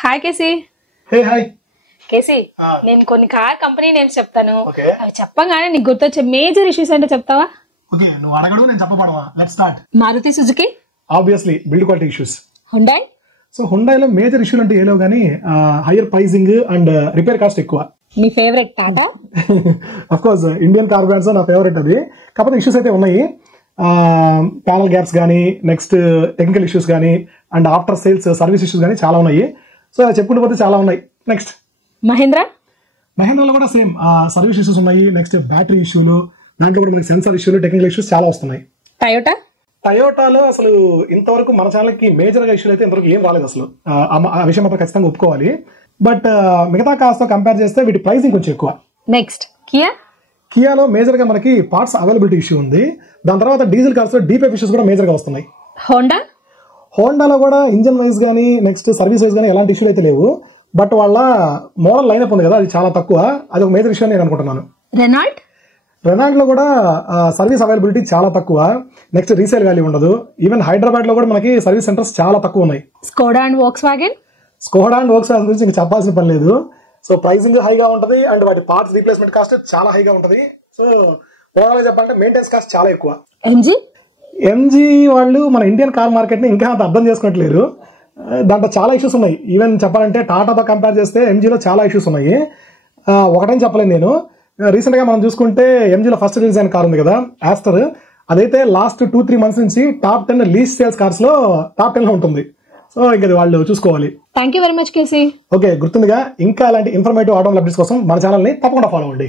Hi Casey. Hey hi Casey, నేను కొన్ని car company names చెప్తాను. ఓకే అవి చెప్పగానే నీకు గుర్తొచ్చే మేజర్ ఇష్యూస్ అంటే చెప్తావా? ఓకే నువ్వు అడగడు నేను చెప్పబడవా. Let's start. Maruti Suzuki, obviously build quality issues. Hyundai. So హుండాయ్లో మేజర్ ఇష్యూలు అంటే ఏలో కానీ higher pricing and repair cost ఎక్కువ. మీ favourite Tata. Of course Indian car brands నా ఫేవరెట్ అది. కాకపోతే ఇష్యూస్ అయితే ఉన్నాయి. ప్యానల్ గ్యాప్స్ కానీ, నెక్స్ట్ టెక్నికల్ ఇష్యూస్ కానీ, and after sales service issues కానీ చాలా ఉన్నాయి. సో చెప్పుకుంటూ పోతే చాలా ఉన్నాయి. నెక్స్ట్ మహేంద్రలో కూడా సేమ్ సర్వీస్ ఇష్యూస్ ఉన్నాయి. నెక్స్ట్ బ్యాటరీ ఇష్యూలు, దాంట్లో కూడా మనకి సెన్సార్ ఇష్యూలు, టెక్నికల్ ఇష్యూస్ చాలా వస్తున్నాయి. టయోటాలో అసలు ఇంతవరకు మన ఛానల్కి మేజర్గా ఇష్యూలు అయితే ఇంతవరకు ఏం రాలేదు అసలు. ఆ విషయం మాత్రం ఖచ్చితంగా ఒప్పుకోవాలి. బట్ మిగతా కార్స్ తో కంపేర్ చేస్తే వీటి ప్రైసింగ్ కొంచెం ఎక్కువ. నెక్స్ట్ కియాలో మేజర్ గా మనకి పార్ట్స్ అవైలబిలిటీ ఇష్యూ ఉంది. దాని తర్వాత డీజిల్ కార్స్ లో డీప్ ఇష్యూస్ కూడా మేజర్ గా వస్తున్నాయి. హోండాలో కూడా ఇంజన్ వైజ్ గానీ, నెక్స్ట్ సర్వీస్ వైజ్ గానీ ఎలాంటి ఇష్యూలు అయితే లేవు. బట్ వాళ్ళ మోడల్ లైనప్ ఉంది కదా, అది చాలా తక్కువ. అది ఒక మేజర్ ఇష్యూ అని నేను అనుకుంటున్నాను. రెనాల్ట్ లో కూడా సర్వీస్ అవైలబిలిటీ చాలా తక్కువ. నెక్స్ట్ రీసేల్ వాల్యూ ఉండదు. ఈవెన్ హైదరాబాద్ లో కూడా మనకి సర్వీస్ సెంటర్స్ చాలా తక్కువ ఉన్నాయి. స్కోడా అండ్ వోక్స్ వ్యాగన్ గురించి ఇంకా చెప్పాల్సిన పని లేదు. సో ప్రైసింగ్ హైగా ఉంటది అండ్ వాటి పార్ట్స్ రీప్లేస్మెంట్ కాస్ట్ చాలా హైగా ఉంటది. సో ఓవరాల్ గా చెప్పాలంటే మెయింటెనెన్స్ కాస్ట్ చాలా ఎక్కువ. ఎంజీ వాళ్ళు మన ఇండియన్ కార్ మార్కెట్ ని ఇంకా అంత అర్థం చేసుకున్నట్లేరు. దాంట్లో చాలా ఇష్యూస్ ఉన్నాయి. ఈవెన్ చెప్పాలంటే టాటాతో కంపేర్ చేస్తే ఎంజీలో చాలా ఇష్యూస్ ఉన్నాయి. ఒకటని చెప్పలేను నేను. రీసెంట్ గా మనం చూసుకుంటే ఎంజీలో ఫస్ట్ రిలీజ్ అయిన కార్ ఉంది కదా, ఆస్టర్. అదైతే లాస్ట్ 2-3 months నుంచి టాప్ 10 లీస్ట్ సేల్స్ కార్స్ లో టాప్ 10 లో ఉంటుంది. సో ఇంకా వాళ్ళు చూసుకోవాలి. Thank you very much KC. Okay, గుర్తుందిగా. ఇంకా అలాంటి ఇన్ఫర్మేటివ్ ఆటోమొబైల్ అప్డేట్స్ కోసం మన ఛానల్ ని తప్పకుండా ఫాలో అవ్వండి.